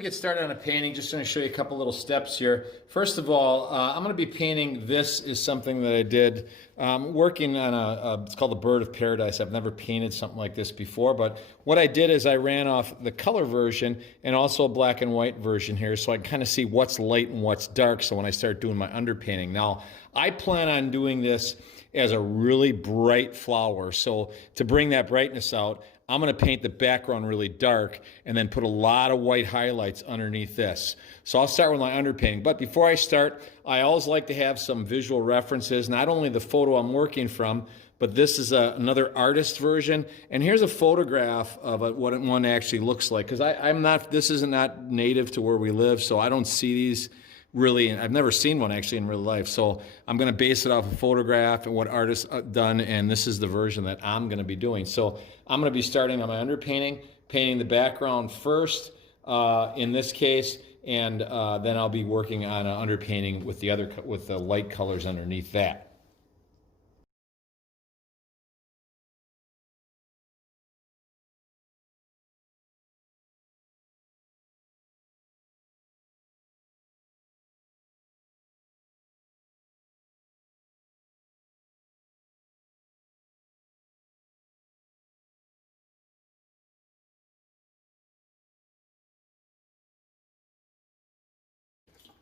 we get started on a painting, just going to show you a couple little steps here. First of all, I'm going to be painting. This is something that I did working on it's called the Bird of Paradise. I've never painted something like this before, but what I did is I ran off the color version and also a black and white version here, so I can kind of see what's light and what's dark, so when I start doing my underpainting. Now, I plan on doing this as a really bright flower, so to bring that brightness out, I'm going to paint the background really dark and then put a lot of white highlights underneath this. So I'll start with my underpainting. But before I start, I always like to have some visual references, not only the photo I'm working from, but this is another artist version. And here's a photograph of what one actually looks like. Because this is not native to where we live, so I don't see these really. I've never seen one actually in real life. So I'm going to base it off a photograph and what artists done, and this is the version that I'm going to be doing. So I'm going to be starting on my underpainting, painting the background first in this case, and then I'll be working on an underpainting with the light colors underneath that.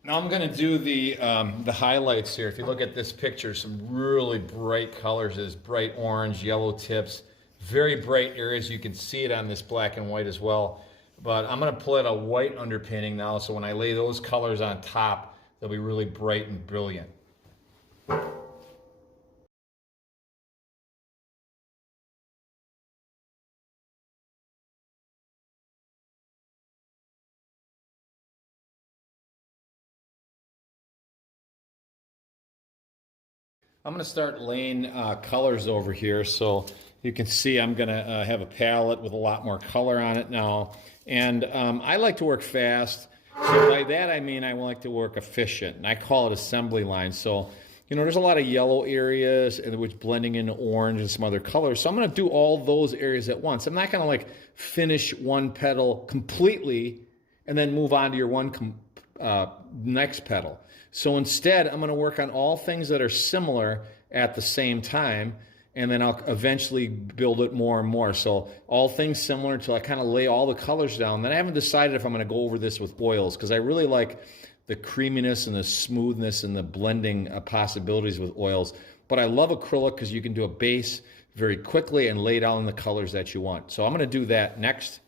Now I'm going to do the highlights here. If you look at this picture, some really bright colors. There's bright orange, yellow tips, very bright areas. You can see it on this black and white as well. But I'm going to pull out a white underpainting now, so when I lay those colors on top, they'll be really bright and brilliant. I'm going to start laying colors over here, so you can see I'm going to have a palette with a lot more color on it now. And I like to work fast. So by that I mean I like to work efficient, and I call it assembly line. So, you know, there's a lot of yellow areas which blending into orange and some other colors. So I'm going to do all those areas at once. I'm not going to like finish one petal completely and then move on to your next petal. So instead, I'm going to work on all things that are similar at the same time, and then I'll eventually build it more and more. So all things similar until I kind of lay all the colors down. Then I haven't decided if I'm going to go over this with oils, because I really like the creaminess and the smoothness and the blending possibilities with oils. But I love acrylic because you can do a base very quickly and lay down the colors that you want. So I'm going to do that next.